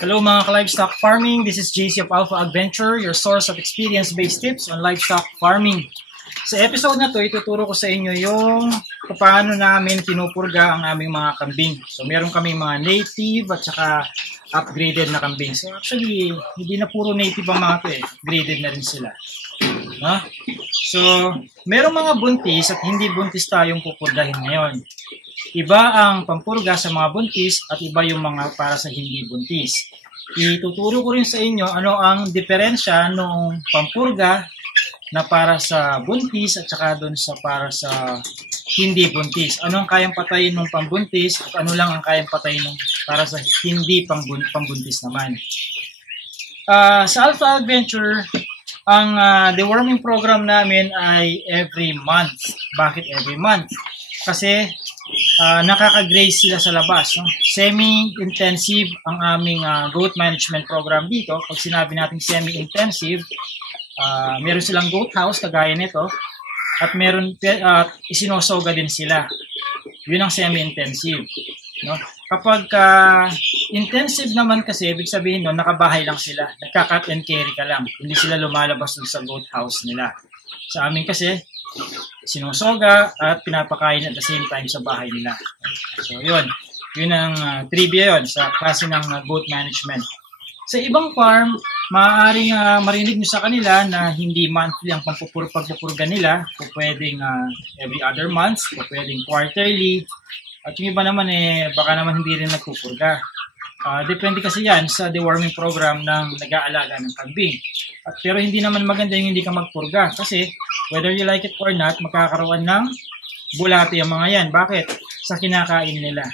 Hello mga ka-livestock farming, this is JC of Alpha Adventure, your source of experience-based tips on livestock farming. Sa episode na to, ituturo ko sa inyo yung paano namin pinupurga ang aming mga kambing. So meron kaming mga native at saka upgraded na kambing. So actually, hindi na puro native ang mga to upgraded na rin sila. So, merong mga buntis at hindi buntis tayong pupurgahin ngayon. Iba ang pampurga sa mga buntis at iba yung mga para sa hindi buntis. Ituturo ko rin sa inyo ano ang diferensya ng pampurga na para sa buntis at saka doon sa para sa hindi buntis. Ano ang kayang patayin ng pambuntis at ano lang ang kayang patayin ng para sa hindi pambuntis naman. Sa Alpha Adventure, ang deworming program namin ay every month. Bakit every month? Kasi nakaka-graze sila sa labas. No? Semi-intensive ang aming goat management program dito. Pag sinabi natin semi-intensive, meron silang goat house kagaya nito at meron isinosoga din sila. Yun ang semi-intensive. No? Kapag intensive naman kasi, ibig sabihin no, nakabahay lang sila. Nagka-cut and carry ka lang. Hindi sila lumalabas dun sa goat house nila. Sa amin kasi, sinusoga at pinapakain at the same time sa bahay nila. So yun ang trivia yun sa klase ng goat management. Sa ibang farm, maaaring marinig nyo sa kanila na hindi monthly ang pagpupurga nila. Kung pwedeng every other month, kung pwedeng quarterly. At yung iba naman baka naman hindi rin nagpupurga. Depende kasi yan sa deworming program ng nag-aalaga ng kambing. Pero hindi naman maganda yung hindi ka magpurga kasi whether you like it or not, magkakaroon ng bulate ang mga yan. Bakit? Sa kinakain nila.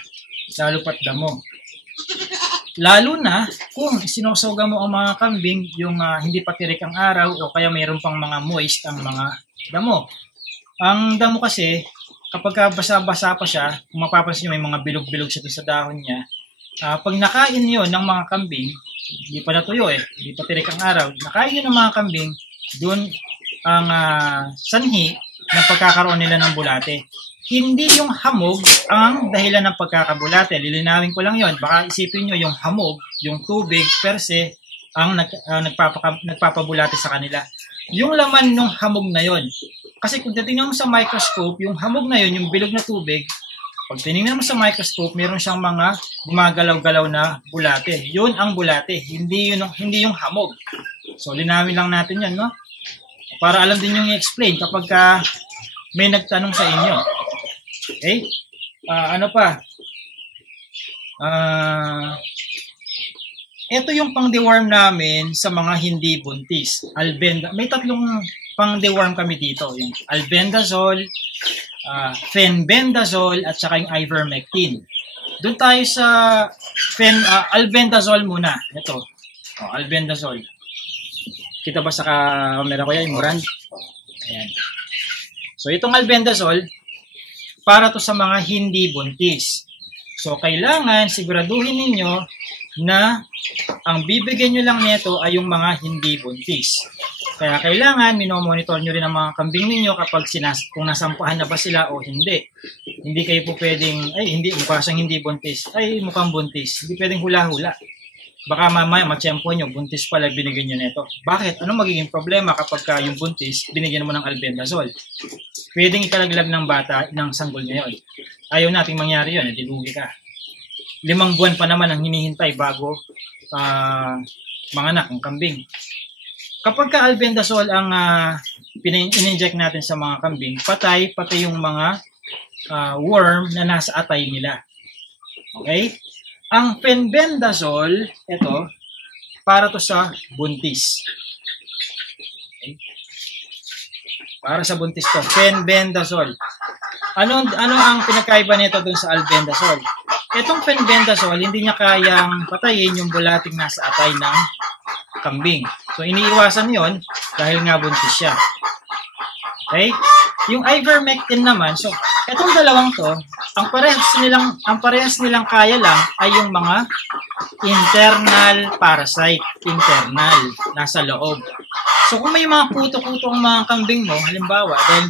Lalo pat damo. Lalo na kung sinusoga mo ang mga kambing yung hindi pa tirik ang araw o kaya mayroon pang mga moist ang mga damo. Ang damo kasi, kapag basa-basa pa siya, kung mapapansin nyo may mga bilog-bilog siya sa dahon niya, pag nakain yun ng mga kambing, hindi pa natuyo hindi pa tirik ang araw, nakain yun ng mga kambing, dun ang sanhi ng pagkakaroon nila ng bulate. Hindi yung hamog ang dahilan ng pagkakabulate. Lilinawin ko lang yon. Baka isipin nyo yung hamog, yung tubig per se, ang nagpapabulate sa kanila. Yung laman ng hamog na yon. Kasi kung titingnan mo sa microscope, yung hamog na yon, yung bilog na tubig, pag tinignan mo sa microscope, meron siyang mga gumagalaw-galaw na bulate. Yun ang bulate, hindi yung hamog. So, linawin lang natin yan, no? Para alam din yung i-explain kapag may nagtanong sa inyo. Okay? Ano pa? Ito yung pang-deworm namin sa mga hindi buntis. Albenda. May tatlong pang-deworm kami dito. Yung albendazole, fenbendazole, at saka yung ivermectin. Doon tayo sa albendazole muna. Ito. Albendazole. Kita ba sa camera ko yan? Moran? Ayan. So, itong albendazole, para to sa mga hindi buntis. So, kailangan siguraduhin ninyo na ang bibigyan nyo lang nito ay yung mga hindi buntis. Kaya kailangan minomonitor nyo rin ang mga kambing ninyo kapag kung nasampahan na ba sila o hindi. Hindi kayo po pwedeng, mukha siyang hindi buntis. Mukhang buntis. Hindi pwedeng hula-hula. Baka mamaya matsyempo nyo, buntis pala binigyan nyo nito. Bakit? Ano magiging problema kapag yung buntis, binigyan mo ng albendazole? Pwedeng ikalaglag ng bata ng sanggol ngayon. Ayaw nating mangyari yun, dilugi ka. 5 buwan pa naman ang hinihintay bago manganak ang kambing. Kapag ka albendazole ang in-inject natin sa mga kambing, patay yung mga worm na nasa atay nila. Okay? Ang fenbendazole, ito, para to sa buntis. Okay? Para sa buntis to, fenbendazole. Ano ang pinakaiba nito dun sa albendazole? Itong fenbendazole, hindi niya kayang patayin yung bulating nasa atay ng kambing. So, iniiwasan yon dahil nga buntis siya. Okay? Yung ivermectin naman, so, itong dalawang to, ang parehas nilang kaya lang ay yung mga internal parasite, nasa loob. So, kung may mga puto-puto ang mga kambing mo, halimbawa, dahil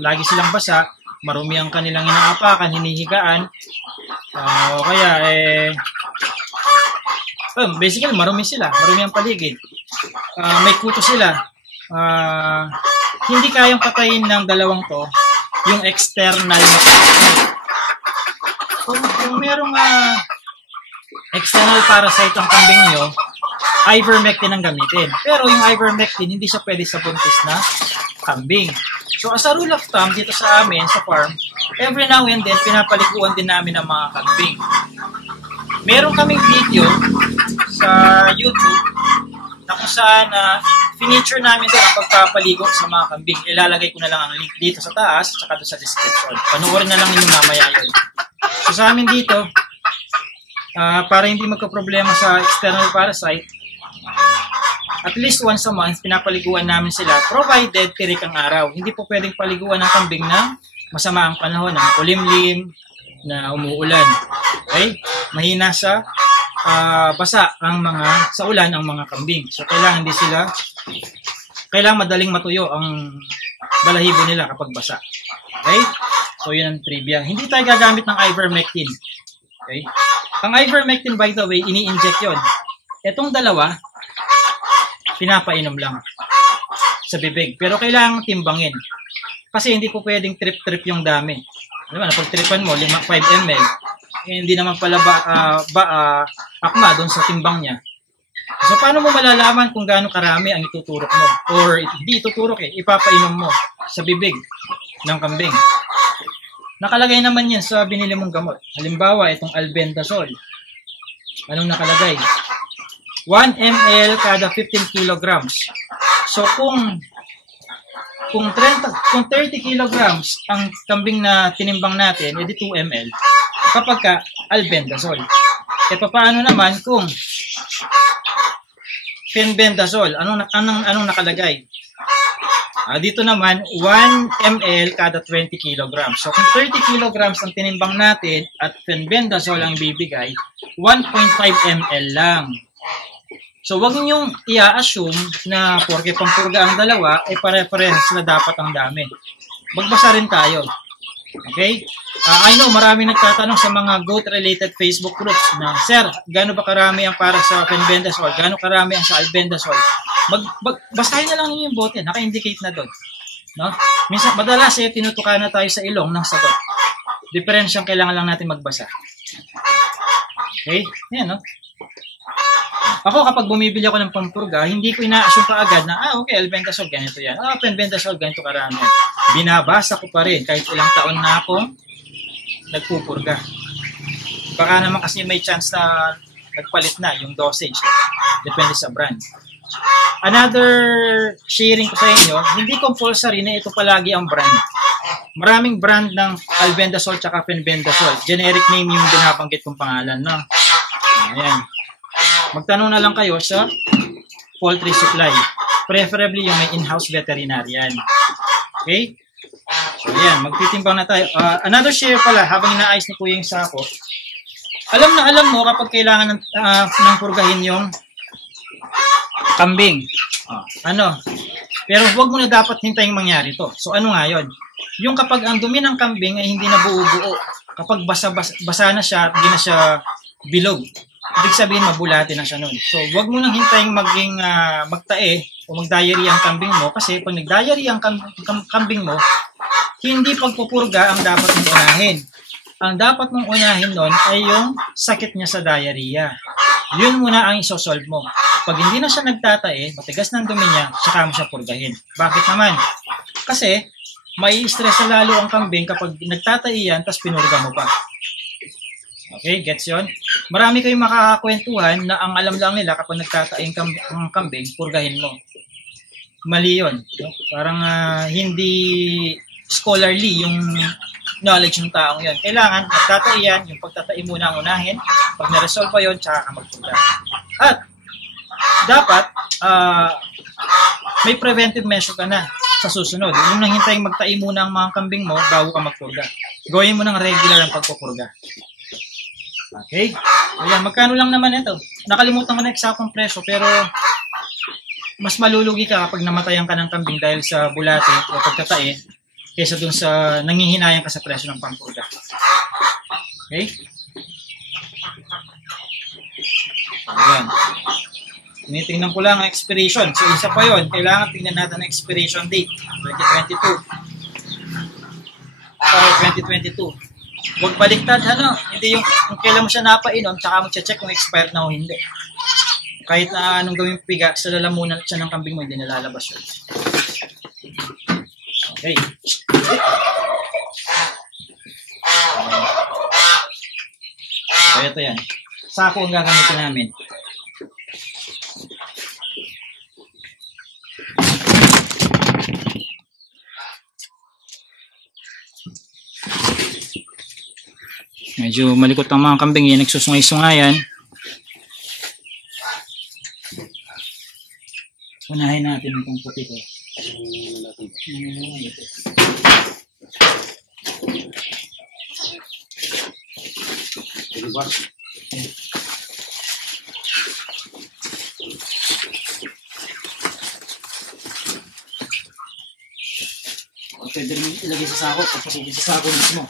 lagi silang basa, marumi ang kanilang inaapakan, hinihigaan, o kaya Basically, marumi sila. Marumi ang paligid. May kuto sila. Hindi kayang patayin ng dalawang to yung external na kung merong external parasite ang kambing nyo, ivermectin ang gamitin. Pero yung ivermectin, hindi siya pwede sa buntis na kambing. So as a rule of thumb, dito sa amin, sa farm, every now and then, pinapaliguan din namin ang mga kambing. Meron kaming video sa YouTube na kung saan finiture namin doon ang pagpapaligo sa mga kambing. Ilalagay ko na lang ang link dito sa taas at doon sa description. Panoorin na lang ninyo mamaya yun. So sa amin dito, para hindi magka-problema sa external parasite, at least once a month, pinapaliguan namin sila, provided tirik ang araw. Hindi po pwedeng paliguan ng kambing na masama ang panahon, na makulimlim, na umuulan. Okay? Mahina sa basa ang sa ulan ang mga kambing. So kailangan madaling matuyo ang balahibo nila kapag basa. Okay? So yun ang trivia. Hindi tayo gagamit ng ivermectin. Okay? Ang ivermectin, by the way, ini-inject yon. Etong dalawa, pinapainom lang sa bibig. Pero kailangan timbangin. Kasi hindi po pwedeng trip-trip yung dami. Alam mo, napag-tripan mo, 5 ml, hindi naman pala akma doon sa timbang niya. So, paano mo malalaman kung gaano karami ang ituturok mo? Or hindi ituturok ipapainom mo sa bibig ng kambing. Nakalagay naman yan sa binili mong gamot. Halimbawa, itong albendazole. Anong nakalagay? 1 ml kada 15 kilograms. So, kung 30 kilograms ang kambing na tinimbang natin, edi 2 ml. Kapag ka albendazole. E paano naman kung fenbendazole? Anong nakalagay? Dito naman, 1 ml kada 20 kilograms. So, kung 30 kilograms ang tinimbang natin at fenbendazole ang bibigay, 1.5 ml lang. So, wag ninyong i-assume na porke pampurga ang dalawa, ay pare-parehas na dapat ang dami. Magbasa rin tayo. Okay? I know, marami nagtatanong sa mga goat-related Facebook groups na, Sir, gaano ba karami ang para sa fenbendazole? Gaano karami ang sa albendazole? Basahin na lang ninyo yung bote. Naka-indicate na doon. No? Minsan, madalas tinutukan na tayo sa ilong ng sagot. Diferensyang kailangan lang natin magbasa. Okay? Yan, no? Ako, kapag bumibili ako ng pampurga, hindi ko ina-assume pa agad na, okay, albendazole, ganito yan. Fenbendazole, ganito karami. Binabasa ko pa rin kahit ilang taon na akong nagpupurga. Baka naman kasi may chance na nagpalit na yung dosage. Depende sa brand. Another sharing ko sa inyo, hindi compulsory na ito palagi ang brand. Maraming brand ng albendazole tsaka fenbendazole. Generic name yung binabanggit kong pangalan. No? Ayan. Magtanong na lang kayo sa poultry supply. Preferably yung may in-house veterinarian. Okay? So, ayan. Magtitimbang na tayo. Another share pala, habang inaayos ni Kuya yung sako. Alam mo kapag kailangan ng purgahin yung kambing. Pero huwag mo na dapat hintayin mangyari to. So, ano nga yun? Yung kapag ang dumi ng kambing ay hindi na buo-buo. Kapag basa na siya, hindi na siya bilog. Ibig sabihin, mabulati na siya nun. So, huwag mo nang hintayin magtae o mag-diarrhea ang kambing mo kasi pag nag-diarrhea ang kambing mo, hindi pagpupurga ang dapat mong unahin. Ang dapat mong unahin nun ay yung sakit niya sa diarrhea. Yun muna ang isosolve mo. Pag hindi na siya nagtatae, matigas ng dumi niya, saka mo siya purgahin. Bakit naman? Kasi, may stress na lalo ang kambing kapag nagtatae yan, tapos pinurga mo pa. Okay, gets yun? Marami kayong makakakwentuhan na ang alam lang nila kapag nagtataing kambing, purgahin mo. Mali yun. No? Parang hindi scholarly yung knowledge ng taong yun. Kailangan, nagtatai yan, yung pagtatai muna ang unahin. Pag na-resolve pa yun, tsaka ka magpurga. At, dapat, may preventive measure ka na sa susunod. Yung nang hintaying magtai muna ang mga kambing mo bago ka magpurga. Gawin mo ng regular ang pagpupurga. Okay? Ayan, magkano lang naman ito? Nakalimutan ko na eksakong presyo, pero mas malulugi ka kapag namatayan ka ng kambing dahil sa bulate o pagtatae kaysa dun sa nangihinayang ka sa presyo ng pampurga. Okay? Ayan. Tinitingnan ko lang ang expiration. So, isa pa yon. Kailangan tingnan natin ang expiration date. 2022. Para 2022. Huwag baliktad, ano? Hindi yung kung kailan mo siya napainom, tsaka mo check kung expired na o hindi. Kahit na anong gawing piga, sa lalamunan siya ng kambing mo, hindi nalalabas yun. Okay. So, ito yan. Sako ang gagamitin namin. Medyo malikot ang mga kambing yan, nagsusungay-sungayan. Unahin natin itong puti ko. Pwede rin ilagay sa sako, papasukin sa sako mismo.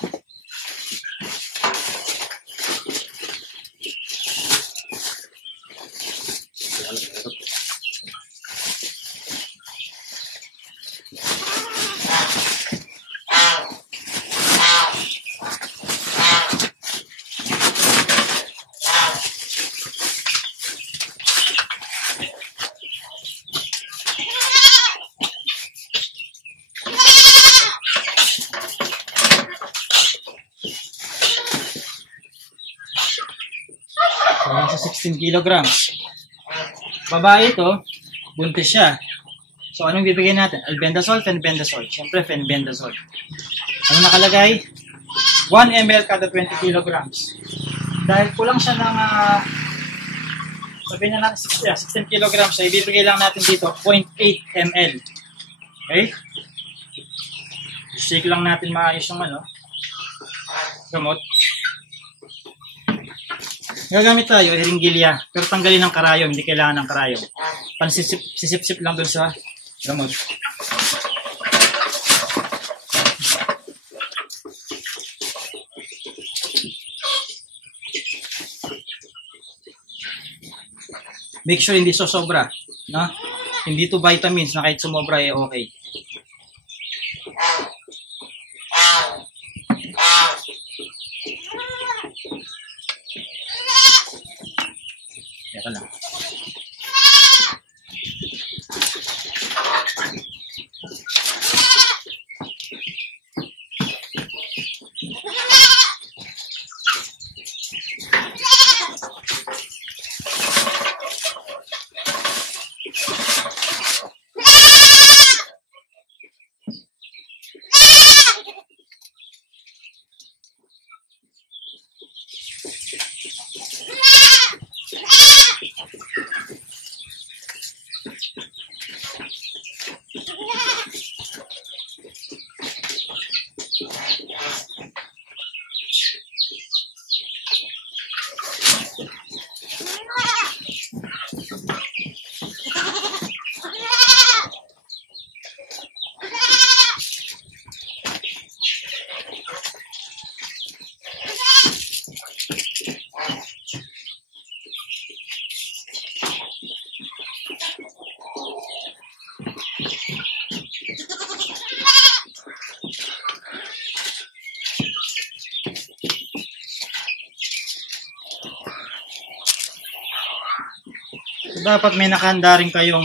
So, nasa 16 kilograms. Babae ito, buntis siya. So, anong bibigyan natin? Albendazole, fenbendazole. Siyempre, fenbendazole. Ano nakalagay? 1 ml kada 20 kilograms. Dahil kulang siya ng, sabihin na natin 16 kilograms, so ibibigay lang natin dito 0.8 ml. Okay? Shake lang natin maayos yung gamot. Gagamit tayo, hiringgilya, pero tanggalin ng karayom, hindi kailangan ng karayom. Pansisip-sip lang dun sa gamot. Make sure hindi sobra, no? Hindi to vitamins na kahit sumobra eh okay. Teka lang. So, dapat may nakahanda rin kayong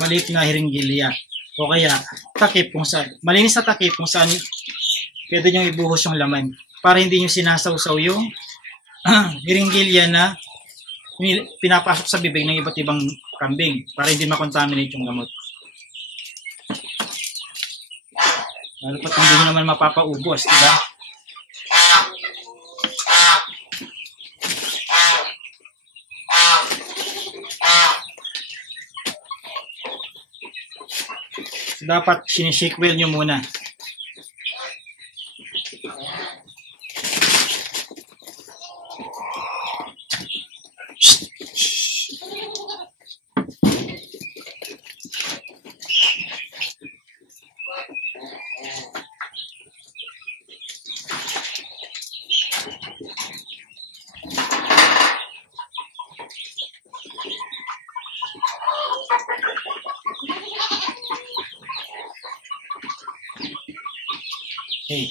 maliit na hiringgilya. O kaya takip kung saan. Malinis na takip kung saan pwede nyo ibuhos yung laman. Para hindi nyo sinasawsaw yung hiringgilya na pinapasok sa bibig ng iba't ibang kambing. Para hindi makontaminate yung gamot. Lalo pat hindi nyo naman mapapaubos, diba? Dapat sinishake well nyo muna. Okay.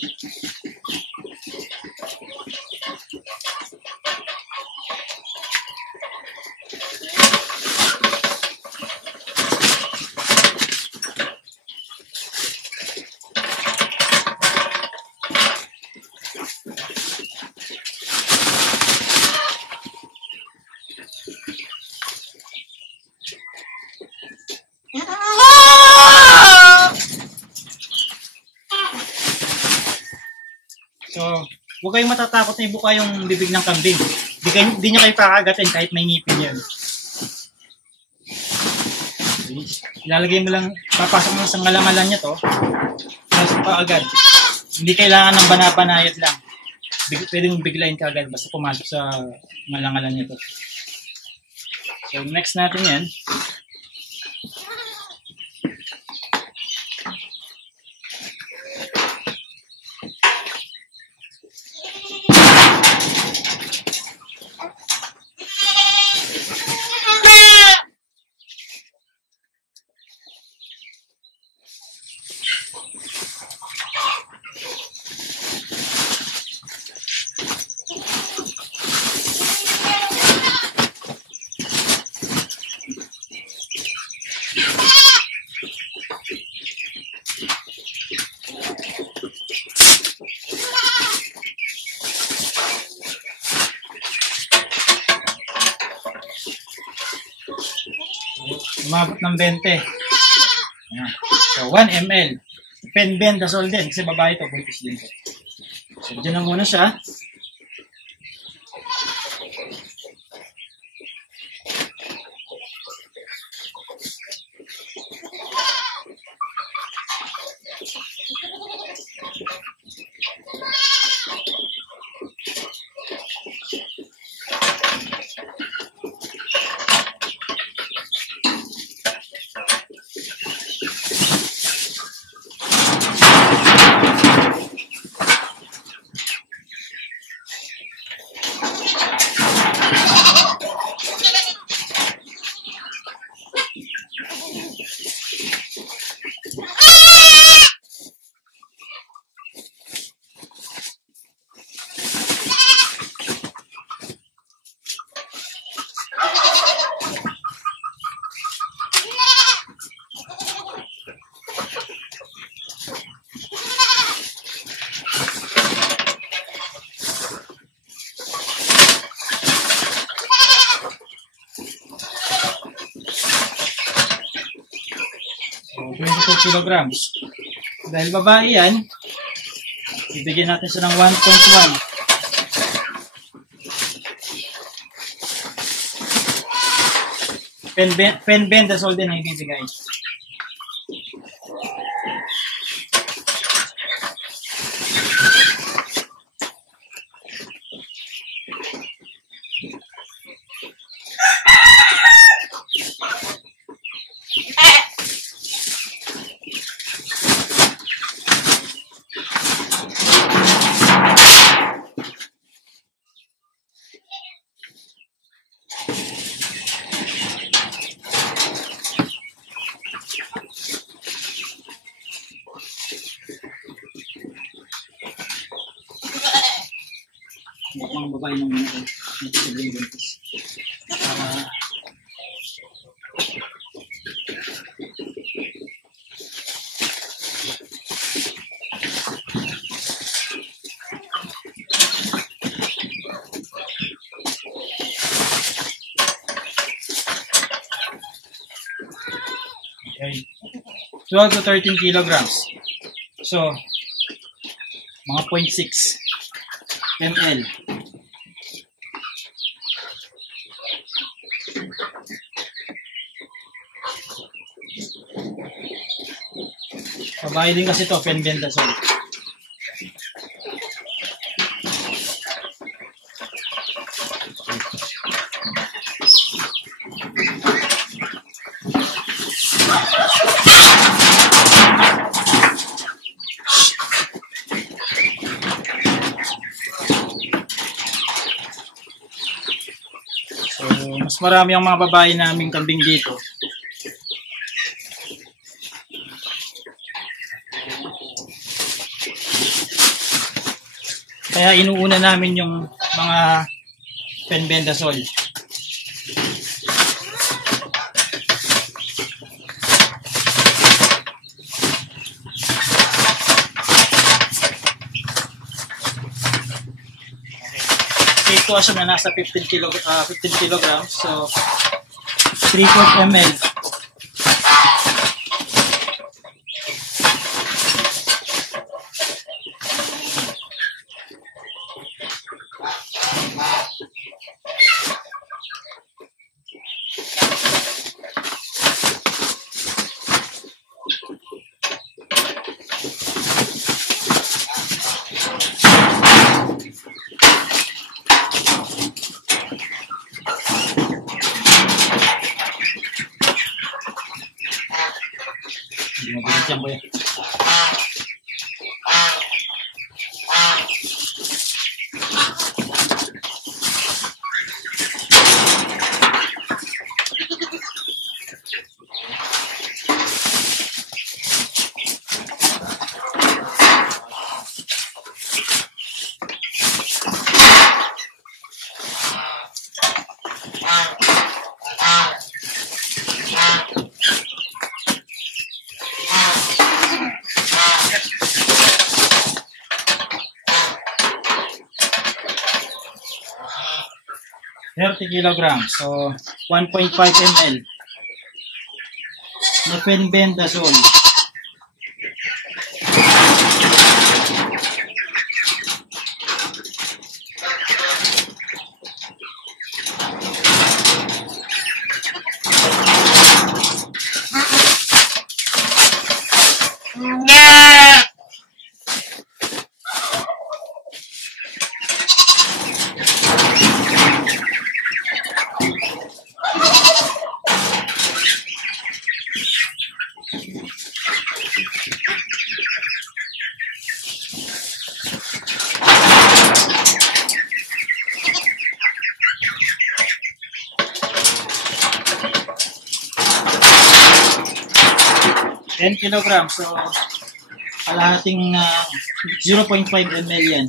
So, huwag kayong matatakot na ibuka yung bibig ng kambing. Di niya kayo kakagatin kahit may ngipin yan. Ilalagay mo lang, papasok mo sa ngalangalan niya to. Pasok pa agad. Hindi kailangan ng banabanayad lang. Pwede mong biglayin ka agad basta pumasok sa ngalangalan niya to. So, next natin yan. Umabot ng 20. Ayan. So, 1 ml. Penbendazole din. Kasi babae ito, buntis din ito. So, dyan na muna siya. So, 22 kilograms. Dahil babae yan, ibigyan natin siya ng 1.1. Penbendazole din ang ibibigay. Mukhang babae ng mga nagsisigling buntis. Okay. 12 to 13 kilograms. So, mga 0.6 ml. Babae din kasi ito, penbendazole. So, mas marami ang mga babae naming kambing dito. Kaya inuuna namin yung mga fenbendazole. Ito siya na nasa 15 kilograms. So, 3/4 ml. Hindi mo binigyan ko yan. Kilograms, so 1.5 ml na fenbendazole. Kilograms, so kalahating 0.5 ml yan.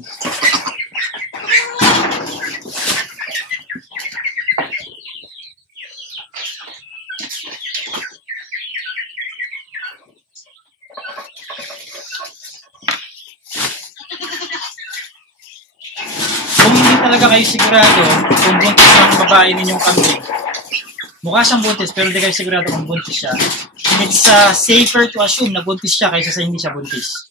Kung hindi talaga kayo sigurado kung buntis ang babae ninyong kambing, mukha siyang buntis pero hindi kayo sigurado kung buntis siya, it's safer to assume na buntis siya kaysa sa hindi siya buntis.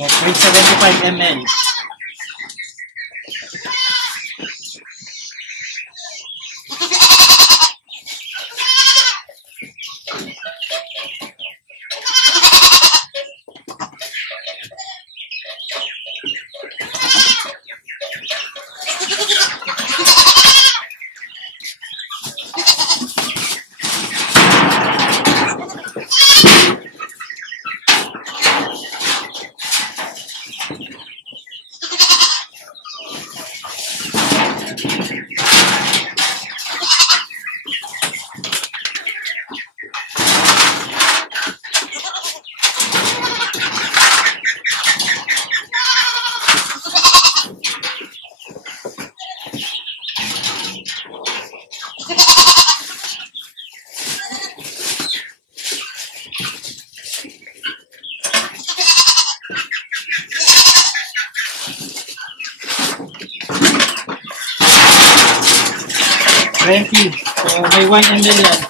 So, 0.75 ml. So, may 1 ml yan.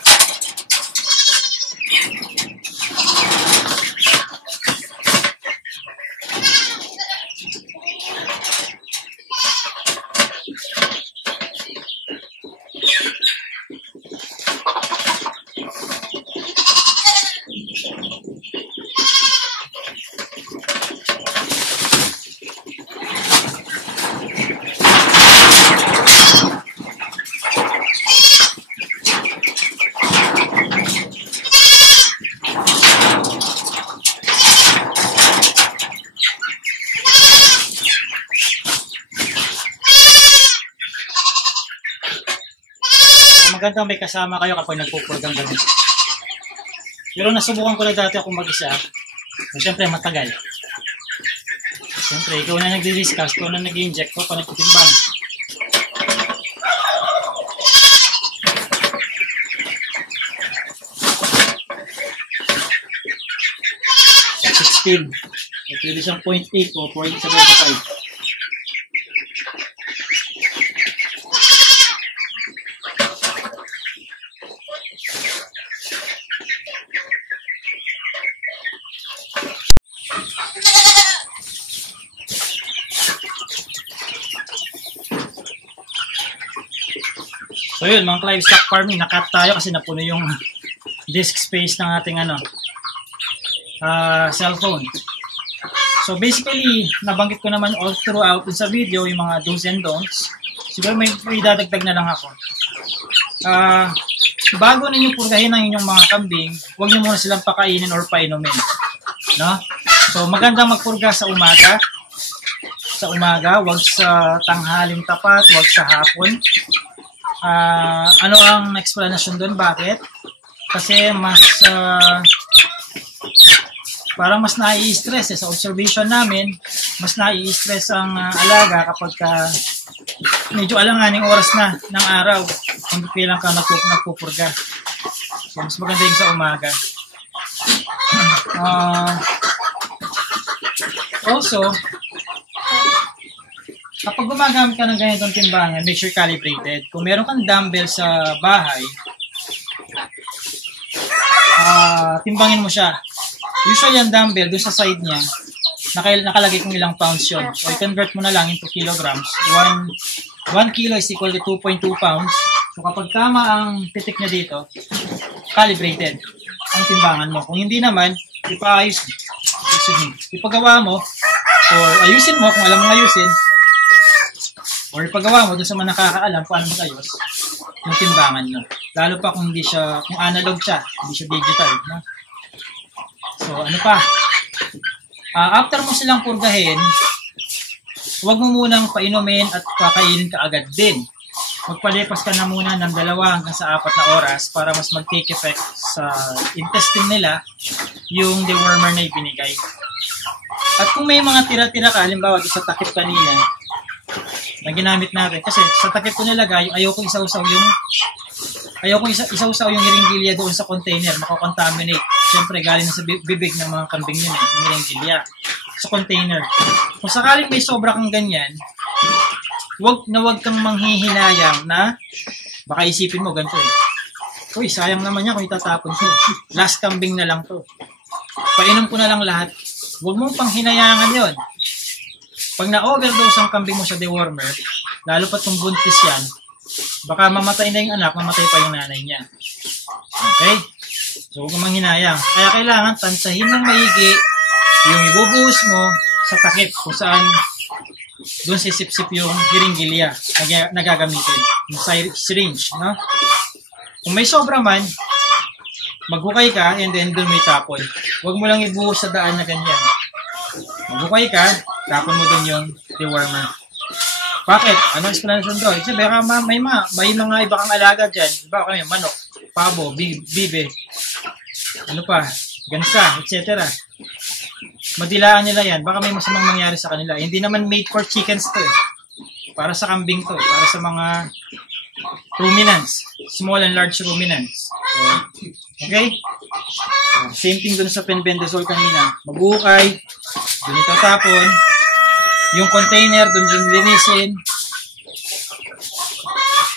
maganda may kasama kayo kapag nagpupurgang gabi. Pero nasubukan ko na dati ako mag-isa. Siyempre, matagal. Siyempre, ikaw na nagdi-discuss, ikaw na nag-inject, ikaw pa nagtitimbang. Speed. Pwede siyang 0.8 o 0.75. So yun, mga livestock farming, nakat tayo kasi napuno yung disk space ng ating cellphone. So basically, nabanggit ko naman all throughout sa video yung mga do's and don'ts. Siguro may idadagdag na lang ako. Bago ninyo purgahin ang inyong mga kambing, huwag nyo muna silang pakainin or painumin. No? So maganda magpurga sa umaga. Sa umaga, huwag sa tanghaling tapat, huwag sa hapon. Ano ang explanation doon? Bakit? Kasi parang mas nai-stress sa observation namin, mas nai-stress ang alaga kapag medyo alanganing oras na ng araw kung kailan ka nagpupurga. So, mas maganda yung sa umaga. Also, kapag gumagamit ka ng ganitong timbangan, make sure calibrated. Kung meron kang dumbbell sa bahay, timbangin mo siya. Usually yung dumbbell, doon sa side niya, nakalagay kung ilang pounds yun. So, i-convert mo na lang into kilograms. 1 kilo is equal to 2.2 pounds. So, kapag tama ang titik niya dito, calibrated ang timbangan mo. Kung hindi naman, ipagawa mo, or ayusin mo kung alam mo ayusin, or ipagawa mo doon sa mga nakakaalam paano mag-ayos yung timbangan nyo. Lalo pa kung analog siya, hindi siya digital. No? So, ano pa? After mo silang purgahin, huwag mo munang painumin at kakainin ka agad din. Magpalipas ka na muna ng 2 hanggang sa 4 na oras para mas mag-take effect sa intestine nila yung dewormer na ibinigay. At kung may mga tira-tira ka, halimbawa sa takip kanina, na ginamit natin, kasi sa takip ko nilagay, ayoko isausaw yung hiringgilya doon sa container, makakontaminate. Siyempre, galing na sa bibig ng mga kambing yun yung hiringgilya sa container. Kung sakaling may sobra kang ganyan, wag kang manghihinayang na baka isipin mo ganito uy, sayang naman yan kung itatapon ko. Last kambing na lang to. Painom ko na lang lahat. Huwag mong panghinayangan yon. Pag na-overdose ang kambing mo sa dewormer, lalo pa itong buntis yan, baka mamatay na yung anak, mamatay pa yung nanay niya. Okay? So, huwag kang manghinayang. Kaya kailangan tansahin ng maigi yung ibubuhos mo sa takip kung saan doon sisip-sip yung hiringgilya na gagamitin. Yung syringe, no? Kung may sobra man, maghukay ka and then doon may tapon. Huwag mo lang ibuhos sa daan na ganyan. Maghukay ka, tapon mo doon yung dewormer. Bakit? Anong explanation doon? Kasi baka may mga iba kang alaga dyan. Iba kami, manok, pabo, bibe, ano pa, gansa, etc. Madilaan nila yan. Baka may masamang mangyari sa kanila. Hindi naman made for chickens to eh. Para sa kambing to eh. Para sa mga ruminants. Small and large ruminants. So, okay? So, same thing dun sa penbendazole kanina. Maghukay. Dun itatapon. Yung container, dun linisin.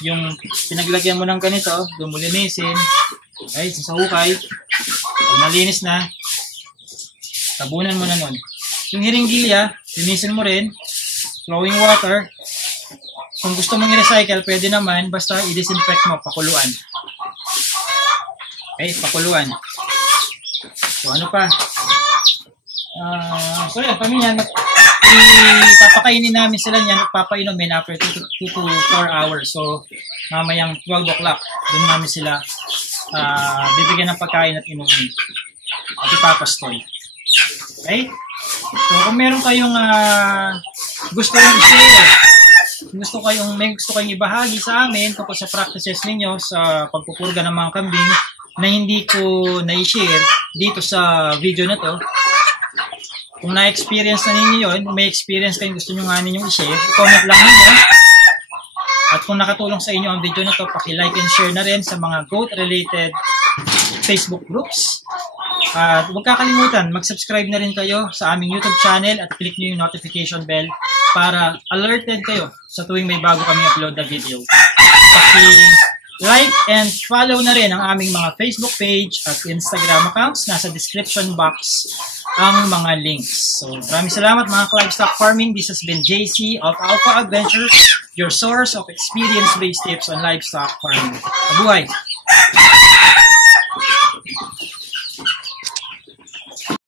Yung pinaglagyan mo ng ganito, dun mo linisin. Okay? Sa hukay. Pag nalinis na, tabunan mo na nun. Yung hiringgilya, linisin mo rin. Flowing water. Kung gusto mong i-recycle, pwede naman. Basta i-disinfect mo, pakuluan. Okay, pakuluan. So, ano pa? So, yun, kami yan. Ipapakainin namin sila niyan at papainumin after 2 to 4 hours. So, mamayang 12 o'clock, doon namin sila bibigyan ng pagkain at inumin. At ipapastoy. Okay? So, kung meron kayong gusto yung i-share may gusto kayong ibahagi sa amin tungkol sa practices ninyo sa pagpupurga ng mga kambing na hindi ko na-share dito sa video na to. Kung na-experience na ninyo yun, may experience kayong gusto nyo nga ninyong i-share, comment lang ninyo. At kung nakatulong sa inyo ang video na to, paki-like and share na rin sa mga goat-related Facebook groups. At huwag kakalimutan, mag-subscribe na rin kayo sa aming YouTube channel at click nyo yung notification bell para alerted kayo sa tuwing may bago kami upload na video. Paki-like and follow na rin ang aming mga Facebook page at Instagram accounts. Nasa description box ang mga links. So, maraming salamat mga ka-livestock farming. This has been JC of Alpha Adventure, your source of experience-based tips on livestock farming. Mabuhay!